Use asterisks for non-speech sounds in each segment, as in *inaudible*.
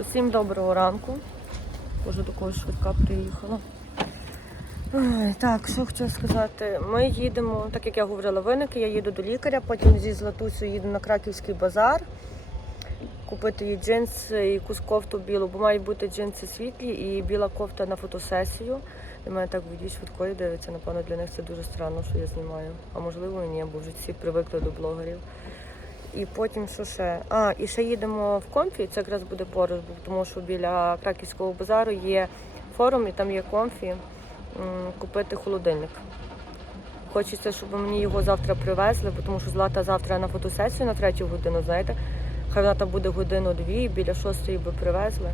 Усім доброго ранку. Боже, до когось швидка приїхала. Так, що хочу сказати. Ми їдемо, так як я говорила, виники, я їду до лікаря, потім зі Златусю їду на Краківський базар. Купити їй джинси і якусь кофту білу, бо мають бути джинси світлі і біла кофта на фотосесію. І мене так водій швидкої дивиться. Напевно, для них це дуже странно, що я знімаю. А можливо і ні, бо вже всі привикли до блогерів. І потім що ще? А, і ще їдемо в комфі, це якраз буде поруч, тому що біля Краківського базару є форум і там є комфі купити холодильник. Хочеться, щоб мені його завтра привезли, тому що Злата завтра на фотосесію на третю годину, знаєте. Хай вона там буде годину-дві, біля шостої би привезли.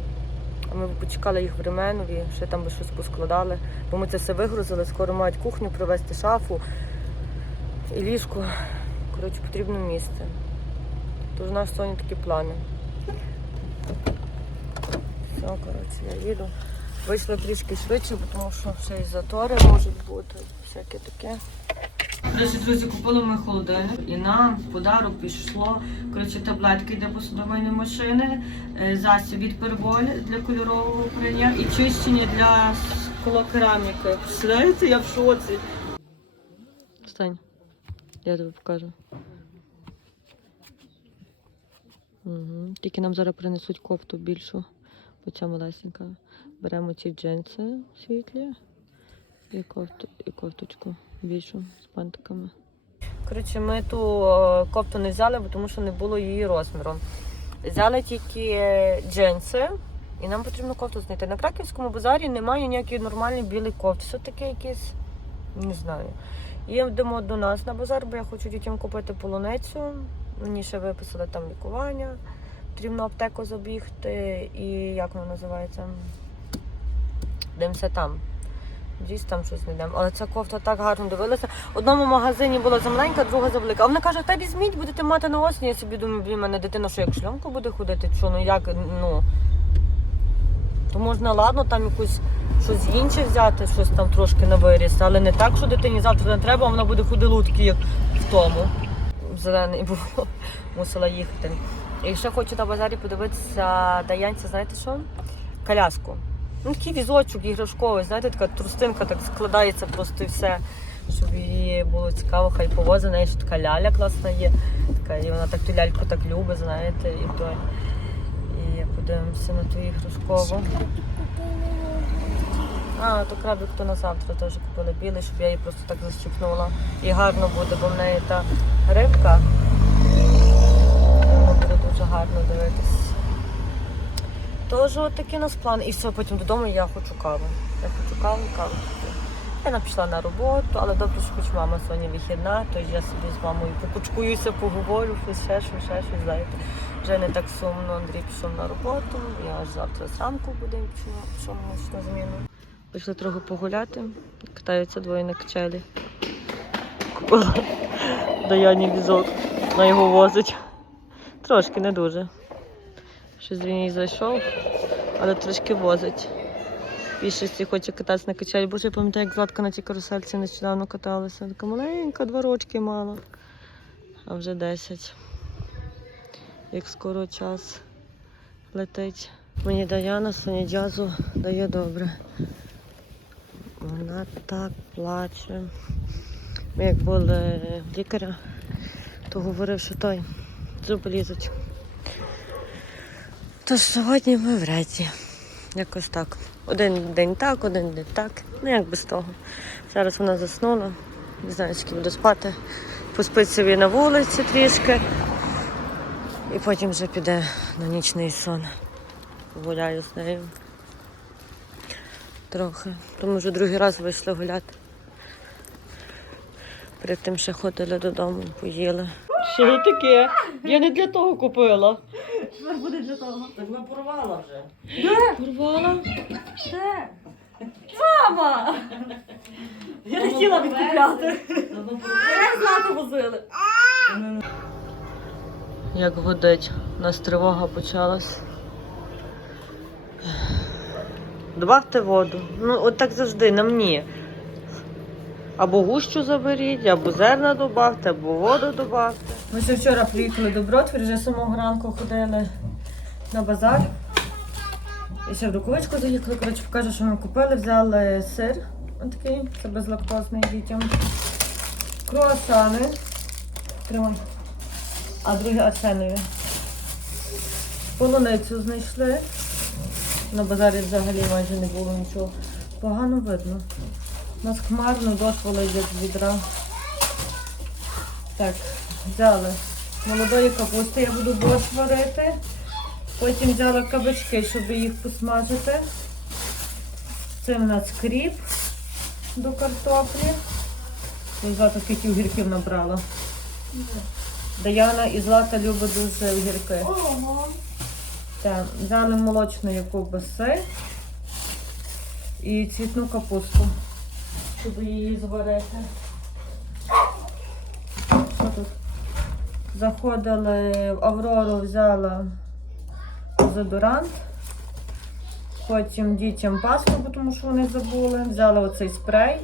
А ми б почекали їх в Ременові, ще там би щось поскладали. Бо ми це все вигрузили, скоро мають кухню привезти, шафу і ліжко. Коротше, потрібно місце. Тож у нас сьогодні такі плани. Все, коротше, я їду. Вийшла трішки швидше, тому що ще й затори можуть бути, всяке таке. Коротше, друзі, купили ми холодильник і нам в подарок пішло коротше, таблетки для посудомийної машини, е, засіб від перволь для кольорового прання і чищення для склокераміки. Представляєте, я в шоці. Встань, я тобі покажу. Угу. Тільки нам зараз принесуть кофту більшу, бо ця малесенька. Беремо ці джинси світлі і, кофту, і кофточку більшу з пантиками. Коротше, ми ту е, кофту не взяли, тому що не було її розміру. Взяли тільки е, джинси, і нам потрібно кофту знайти. На краківському базарі немає ніякої нормальної білої кофти. Все таке якесь, не знаю. Їдемо до нас на базар, бо я хочу дітям купити полуницю. Мені ще виписали там лікування. Потрібно аптеку забігти і як воно називається? Дивимося там. Десь там щось знайдемо. Але ця кофта так гарно дивилася. Одному магазині була замаленька, друга завелика. А вона каже, та візьміть, будете мати на осінь. Я собі думаю, блін, мене дитина, що як шльомка буде ходити, що ну як, ну. То можна, ладно, там якусь щось інше взяти, щось там трошки на виріс, але не так, що дитині завтра не треба, а вона буде ходила такі, як в тому. Зелений було, *laughs* мусила їхати. І ще хочу на базарі подивитися Даянці, знаєте що? Коляску. Ну, такий візочок іграшковий, знаєте, така трустинка так складається просто і все. Щоб її було цікаво, хай повозить, неї ще така ляля класна є. Така, і вона так ту ляльку так любить, знаєте, і то. І подивимося на ту іграшкову. А, то крабик то на завтра теж купили білий, щоб я її просто так защипнула. І гарно буде, бо в неї та рибка. Воно буде дуже гарно дивитись. Тож от такий у нас план. І все, потім додому я хочу каву. Я хочу каву, каву. Я не пішла на роботу, але добре, що хоч мама сьогодні вихідна, тож я собі з мамою покучкуюся, поговорю, щось ще щось, ще щось, знаєте. Вже не так сумно, Андрій пішов на роботу, я аж завтра зранку будемо пішов на зміну. Пішли трохи погуляти, катаються двоє на качелі. Купила Даяні візок, вона його возить. Трошки, не дуже. Щось він їй зайшов, але трошки возить. Більшості хоче кататися на качелі. Боже, я пам'ятаю, як Златка на тій карусельці нещодавно каталася. Така маленька, два рочки мала, а вже 10. Як скоро час летить. Мені Даяна Соня джазу дає добре. Вона так плаче. Ми як були в лікаря, то говорив, що той зуби лізуть. Тож сьогодні ми в Реці. Якось так. Один день так, один день так. Ну як без того. Зараз вона заснула. Не знаю, скільки буду спати. Поспить собі на вулиці трішки. І потім вже піде на нічний сон. Гуляю з нею. Трохи. Тому вже другий раз вийшли гуляти. Перед тим ще ходили додому, поїли. Що таке? Я не для того купила. Тепер буде для того. Так ми порвала вже. Порвала? Де? Мама! Я не хотіла відкупляти. Я злато возили. Як годить, у нас тривога почалась. Добавте воду. Ну, от так завжди, на мені. Або гущу заберіть, або зерна добавте, або воду добавте. Ми ще вчора приїхали до Бродфір, вже самого ранку ходили на базар. І ще в духовичку заїхали. Коротше, покажу, що ми купили. Взяли сир. Отакий, це безлактозний дітям. Круасани. Тримай. А друге арсенові. Полуницю знайшли. На базарі взагалі майже не було нічого. Погано видно. У нас хмарно дошвали як з відра. Так, взяли молодої капусти, я буду борщ варити. Потім взяла кабачки, щоб їх посмажити. Це в нас кріп до картоплі. Злата скільки огірків набрала. Даяна і Злата любить дуже огірки. Так, взяли молочної ковбаси і цвітну капусту, щоб її зварити. Що тут? Заходили в Аврору, взяла дезодорант. Потім дітям пасту, тому що вони забули. Взяла оцей спрей,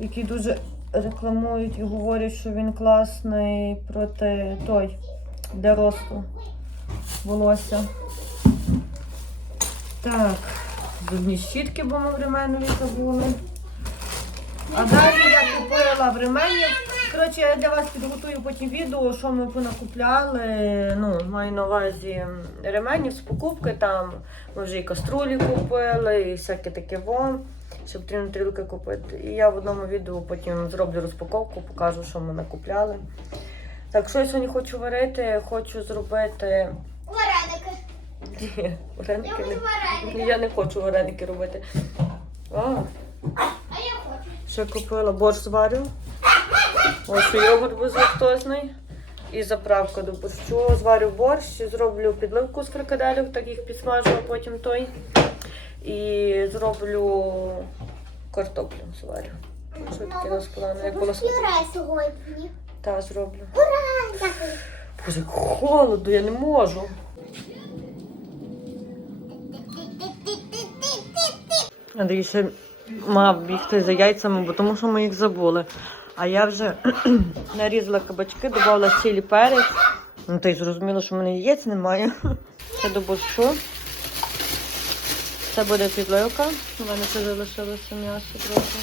який дуже рекламують і говорять, що він класний проти той, для росту волосся. Так, зубні щітки, бо ми в Ременові забули. А далі я купила в Ремені. Коротше, я для вас підготую потім відео, що ми понакупляли. Ну, маю на увазі ременів з покупки. Там ми вже і каструлі купили, і всяке таке вон, щоб потрібно тарілки купити. І я в одному відео потім зроблю розпаковку, покажу, що ми накупляли. Так, що я сьогодні хочу варити? Хочу зробити. *laughs* Ні, Я вареники не. Я не хочу вареники робити. А, А я хочу. ще купила борщ зварю. Ось йогурт безлактозний. І заправка до борщу. Зварю борщ, зроблю підливку з фрикаделів, так їх підсмажу, а потім той. І зроблю картоплю зварю. Що таке нас плани? Як було сьогодні. Та зроблю. Ура! Дякую. Боже, холодно, я не можу. Андрій ще мав бігти за яйцями, бо тому що ми їх забули. А я вже *clears throat* нарізала кабачки, додала сілі перець. Ну, та й зрозуміло, що в мене яєць немає. *laughs* Це до борщу. Це буде підливка. У мене ще залишилося м'ясо трохи.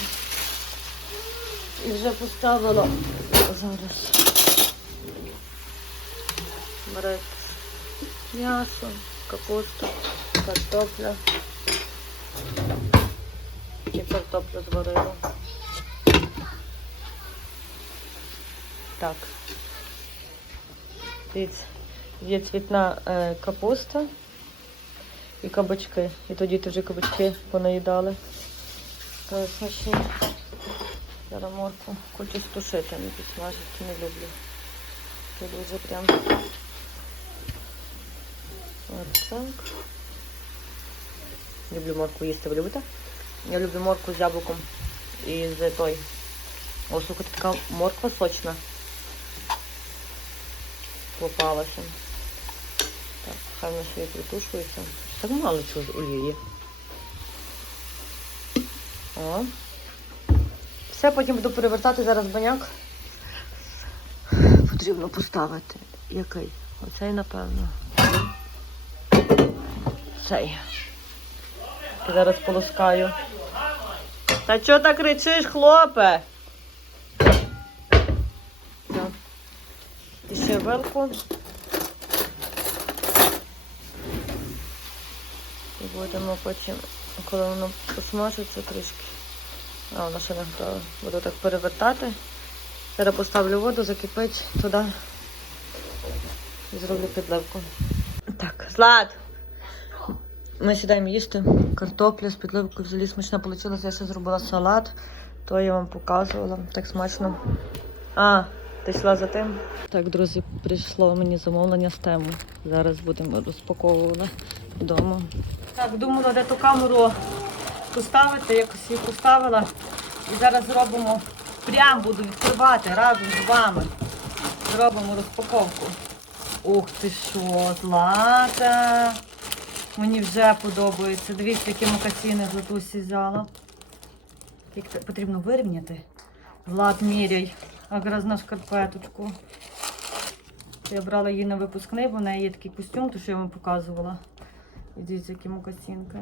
І вже поставила зараз. Беруть м'ясо, капуста, картопля. І картоплю зварила. Так. Є цвітна е, капуста і кабачки. І тоді вже кабачки понаїдали. Та смачні. Зараз морку хочу стушити, не підсмажити, не люблю. Це дуже прям. От так. Люблю морку їсти, ви любите? Я люблю морку з яблуком і з той. О, слухайте, така морква сочна. Попалася. Так, хай вона собі притушується. Так мало чого з олії. О. Все, потім буду перевертати зараз баняк. Потрібно поставити. Який? Оцей, напевно. Цей. Зараз полоскаю. Та чого так кричиш, хлопе? Так. Вилку. І будемо потім, коли воно посмажиться трішки. А, воно ще не готове. Буду так перевертати. Зараз поставлю воду, закипить туди. І зроблю підливку. Так, Злат! Ми сідаємо їсти. Картопля з підливкою взагалі смачна вийшла. Я ще зробила салат, то я вам показувала. Так смачно. А, ти йшла за тим? Так, друзі, прийшло мені замовлення з тему. Зараз будемо розпаковувати вдома. Так, думала, де ту камеру поставити, якось її поставила. І зараз зробимо, прям буду відкривати разом з вами. Зробимо розпаковку. Ух ти що, злата! Мені вже подобається. Дивіться, які мокасини з Латусі взяла. Як потрібно вирівняти. Влад міряй. Якраз на шкарпеточку. Я брала її на випускний, бо в неї є такий костюм, то що я вам показувала. І дивіться, які мокасінки.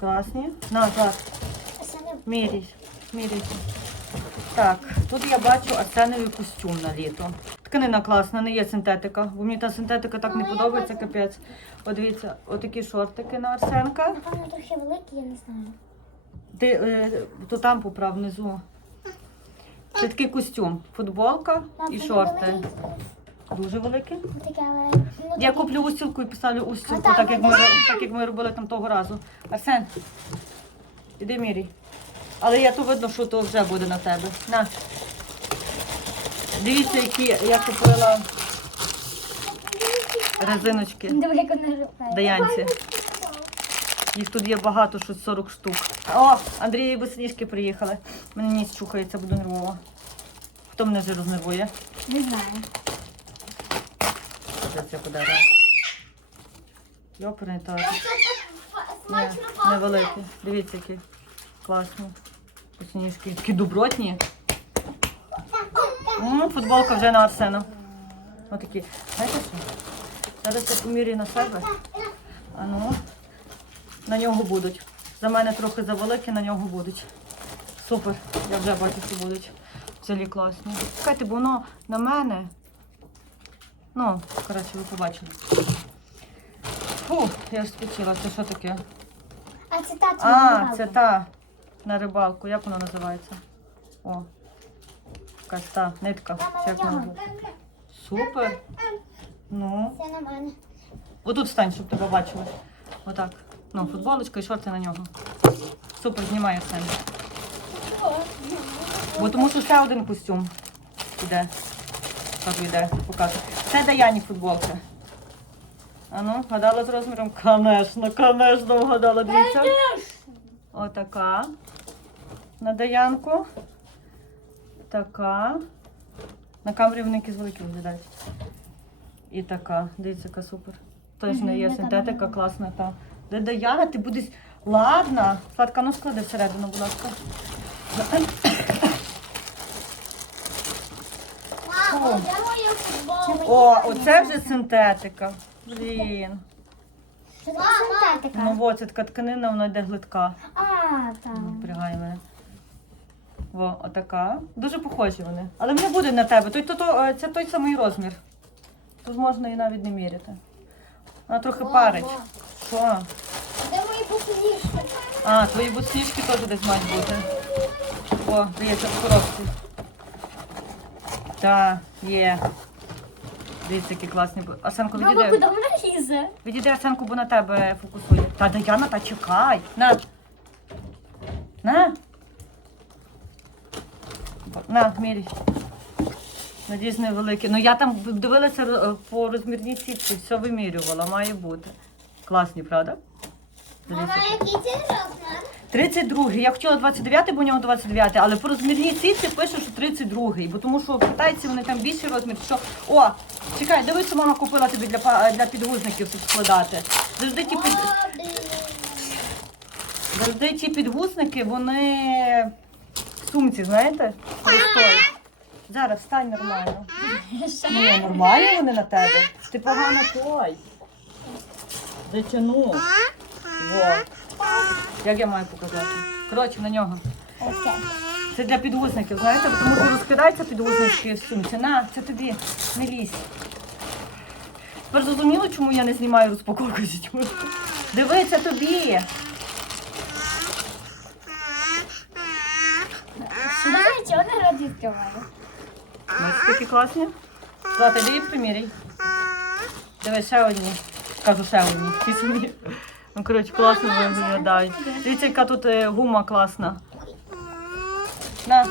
Класні? На, не міряй. Міряйте. Так, тут я бачу арсеновий костюм на літо. Тканина класна, не є синтетика, бо мені та синтетика так не Ну, подобається, капець. От дивіться, отакі шортики на Арсенка. напевно трохи великий, я не знаю. Ти е, то там поправ внизу. Це такий костюм, футболка і шорти. Дуже великі. Таке, але ну, Я куплю устілку і поставлю устілку, А так як, ми, так як ми робили там того разу. Арсен, іди міряй. Але я то видно, що то вже буде на тебе. На. Дивіться, які я купила резиночки. Даянці. Їх тут є багато, щось 40 штук. О, Андрій і босоніжки приїхали. Мені ніс чухається, буду нервова. Хто мене вже рознервує? Не знаю. Це це подарунок. Йоперний так. Невеликі. Дивіться, які класні. Босоніжки. Такі добротні. М, футболка вже на Арсена. Отакі. Знаєте що? Зараз я поміряю на себе. А ну, на нього будуть. За мене трохи завеликі, на нього будуть. Супер. Я вже бачу, що будуть. Взагалі класні. Чекайте, бо воно на мене. Ну, коротше, ви побачили. Фу, я ж спочила. Це що таке? А це та А, це та на рибалку. Як вона називається? О. Якась та нитка. Як вона? Супер. Ну. Це на мене. Отут стань, щоб тебе бачили. Отак. Ну, футболочка і шорти на нього. Супер, знімає все. Бо тому що ще один костюм іде. Кажу, йде, покажу. Це Даяні футболка. А ну, вгадала з розміром? Конечно, конечно, вгадала. Дивіться. Отака. На Даянку. Така. На камері вони якісь великі виглядають. І така. Дивіться, яка супер. Не є синтетика, класна та. Де Даяна, ти будеш. Ладно. Сладка, ну склади всередину, будь ласка. О, оце вже синтетика. Блін. Це синтетика. Ну от, це така тканина, вона йде глитка. А, так. Напрягає мене. Во, отака. Дуже похожі вони. Але не буде на тебе. Той, то, то, е, це той самий розмір. Тож можна і навіть не міряти. Вона трохи парить. Що? Де мої бусинішки? А, твої босніжки теж десь мають бути. О, здається, в коробці. Так, є. Дивіться, які класні. Арсенко, Мама, відійди. куди вона лізе? Відійди, Арсенко, бо на тебе фокусує. Та Даяна, та чекай. На. На. На, міряй. Надіюсь, невеликі. Ну я там дивилася е, по розмірній сітці, все вимірювала, має бути. Класні, правда? Мама, який це розмір? 32. Я хотіла 29, бо у нього 29, але по розмірній сітці пише, що 32. Бо тому що китайці вони там більший розмір. Що... О, чекай, дивись, що мама купила тобі для, для підгузників щоб складати. Завжди ті, під... Завжди ті підгузники, вони сумці, знаєте? Зараз встань нормально. Ні, нормально вони на тебе. Ти погано той. Затягнув. Як я маю показати? Коротше, на нього. Це для підгузників, знаєте, тому що розкидаються підгузнички в сумці. На, це тобі, не лізь. Тепер зрозуміло, чому я не знімаю розпаковку з дітьми? Диви, тобі. Що чого не рот відкриває? Ось такі класні. Злата, іди їх приміряй. Диви, ще одні. Кажу, ще одні. *laughs* Ті самі. Ну, коротше, класно виглядають. Дивіться, яка тут е, гума класна. На.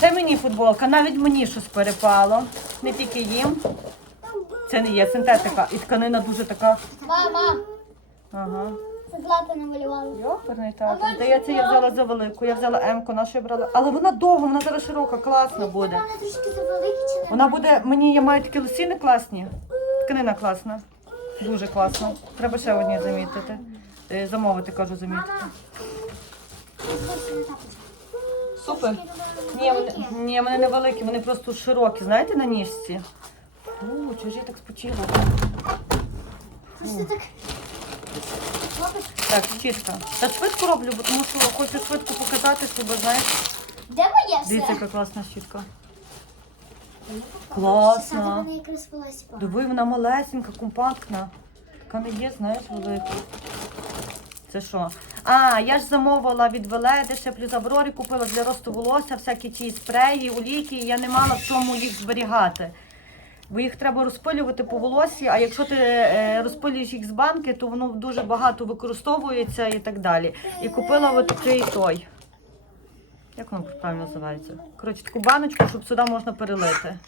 Це мені футболка, навіть мені щось перепало. Не тільки їм. Це не є синтетика. І тканина дуже така. Мама, Ага. Це злата намалювала. Йоперний тато. Здається, я взяла за велику. Я взяла М-ку, нашу я брала. Але вона довга, вона зараз широка, класна буде. Вона трошки завеликі чи не? Вона буде, мені я маю такі лосіни класні. Тканина класна. Дуже класно. Треба ще одні замітити. Е, Замовити, кажу, замітити. Супер. Ні, вони, ні, вони не великі, вони просто широкі, знаєте, на ніжці. Фу, я так спочила? Фу. Просто так. Так, щітка. Та швидко роблю, бо тому що хочу швидко показати себе, знаєш. Де моє все? Дивіться, яка класна щітка. Класна. Диви, вона малесенька, компактна. Така не є, знаєш, велика. Це що? А, я ж замовила від Веледи, ще плюс Аврорі купила для росту волосся, всякі ті спреї, олійки, і я не мала в чому їх зберігати. Бо їх треба розпилювати по волосі, а якщо ти е, розпилюєш їх з банки, то воно дуже багато використовується і так далі. І купила от такий той. Як воно правильно називається? Коротше, таку баночку, щоб сюди можна перелити.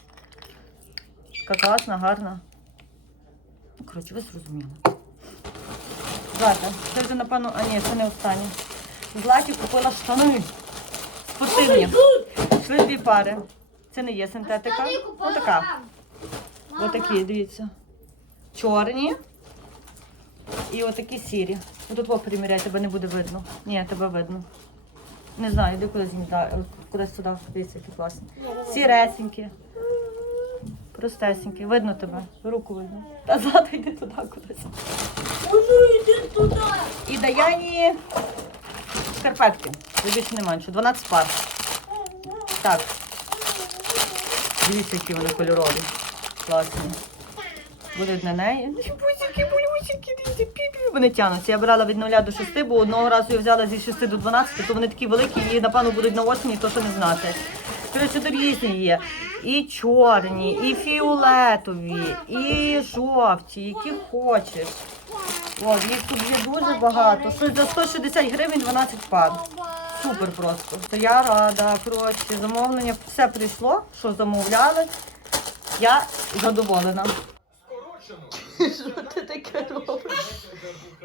Така класна, гарна. Ну, коротше, ви зрозуміли. Злата, це вже напевно. А ні, це не останнє. Златі купила штани. Спортивні. Йшли дві пари. Це не є синтетика. Вам. Мама. Отакі, дивіться. Чорні. І отакі сірі. Отут во приміряй, тебе не буде видно. Ні, тебе видно. Не знаю, іди кудись. Кудись сюди. Дивіться, які класні. Сіресенькі. Простесенькі. Видно тебе. Руку видно. Та злата йди туди кудись. йди туди. І Даяні шкарпетки. Більше не менше. 12 пар. Так. Дивіться, які вони кольорові. Класні. Будуть на неї. Бусики, булюсики. Вони тянуться. Я брала від 0 до 6, бо одного разу я взяла зі 6 до 12, то вони такі великі і, напевно, будуть на осені, то що не знати. Коротше, різні є. І чорні, і фіолетові, і жовті, які хочеш. О, їх тут є дуже багато. За 160 гривень 12 пар. Супер просто. То я рада. Коротше, замовлення все прийшло, що замовляли. Я задоволена. Що ти таке робиш?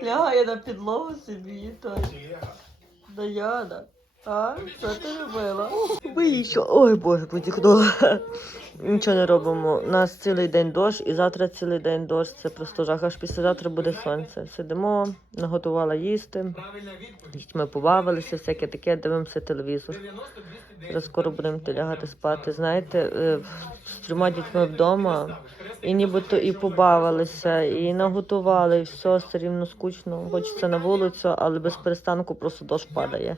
Лягає на підлогу собі. Даяна. А, що ти робила? Вийшов. Ой, боже, потікнуло. *laughs* Нічого не робимо. У нас цілий день дощ і завтра цілий день дощ. Це просто жах. Аж післязавтра буде сонце. Сидимо, наготувала їсти. Дітьми побавилися, всяке таке, дивимося телевізор. Зараз скоро будемо лягати спати. Знаєте, е, з трьома дітьми вдома, і нібито і побавилися, і наготували, і все все рівно скучно. Хочеться на вулицю, але без перестанку просто дощ падає.